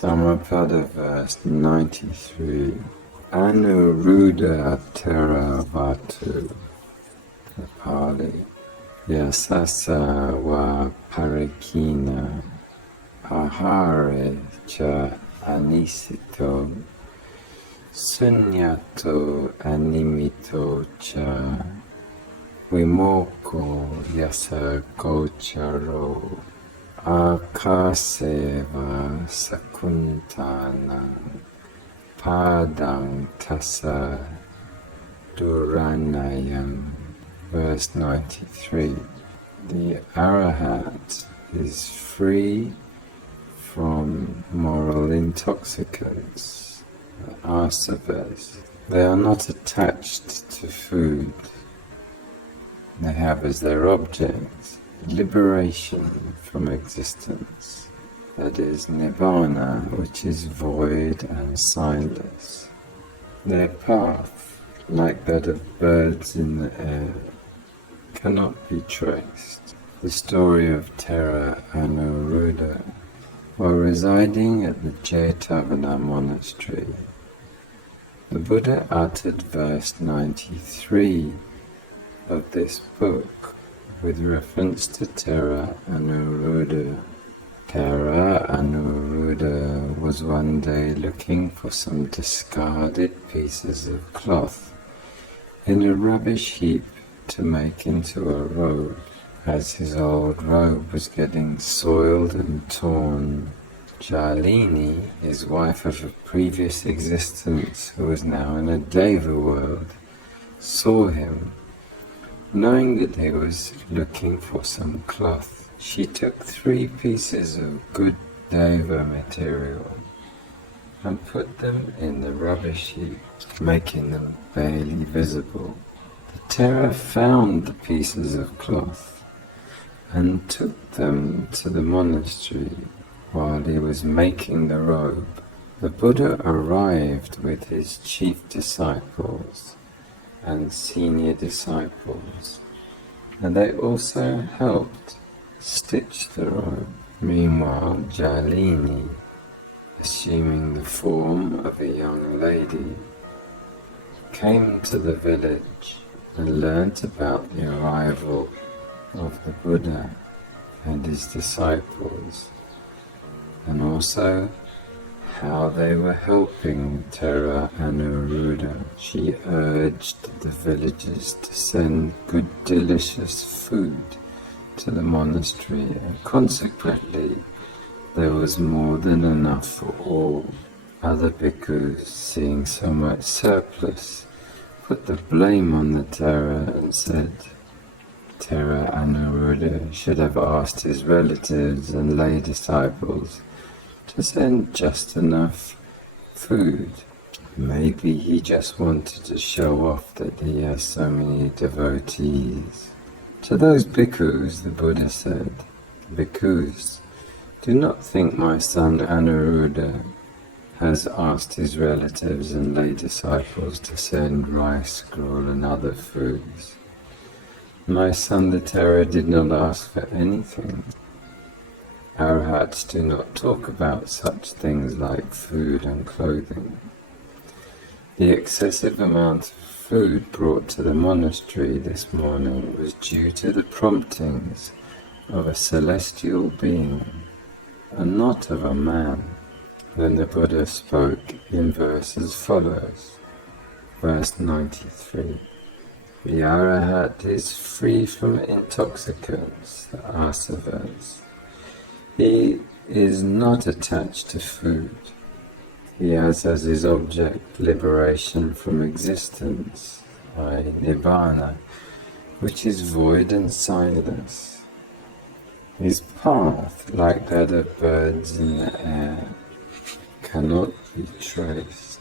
Dhammapada verse 93. Anuruddha Thera Vatu. The Pali. Yasasa wa parikina ahare cha anisito sunyato animito cha vimoko yasa gocharo akaseva sakuntana padang tassa duranayam. Verse 93. The arahat is free from moral intoxicants, the asavas. They are not attached to food. They have as their object liberation from existence, that is Nibbana, which is void and signless. Their path, like that of birds in the air, cannot be traced. The story of Thera and Anuruddha, while residing at the Jetavana monastery, the Buddha uttered verse 93 of this book with reference to Thera and Anuruddha. Thera and Anuruddha was one day looking for some discarded pieces of cloth in a rubbish heap to make into a robe. As his old robe was getting soiled and torn, Jalini, his wife of a previous existence who was now in a Deva world, saw him. Knowing that he was looking for some cloth, she took 3 pieces of good Deva material and put them in the rubbish heap, making them barely visible. The Thera found the pieces of cloth and took them to the monastery while he was making the robe. The Buddha arrived with his chief disciples and senior disciples, and they also helped stitch the robe. Meanwhile, Jalini, assuming the form of a young lady, came to the village and learnt about the arrival of the Buddha and his disciples, and also how they were helping Thera and Anuruddha. She urged the villagers to send good delicious food to the monastery, and consequently there was more than enough for all. Other bhikkhus, seeing so much surplus, put the blame on the Thera and said Thera and Anuruddha should have asked his relatives and lay disciples to send just enough food. Maybe he just wanted to show off that he has so many devotees. To those bhikkhus, the Buddha said, "Bhikkhus, do not think my son Anuruddha has asked his relatives and lay disciples to send rice, gruel and other foods. My son the Thera did not ask for anything. Arahats do not talk about such things like food and clothing. The excessive amount of food brought to the monastery this morning was due to the promptings of a celestial being, and not of a man." Then the Buddha spoke in verse as follows. Verse 93. The arahat is free from intoxicants, the asavas. He is not attached to food. He has as his object liberation from existence, i.e. Nibbana, which is void and signless. His path, like that of birds in the air, cannot be traced.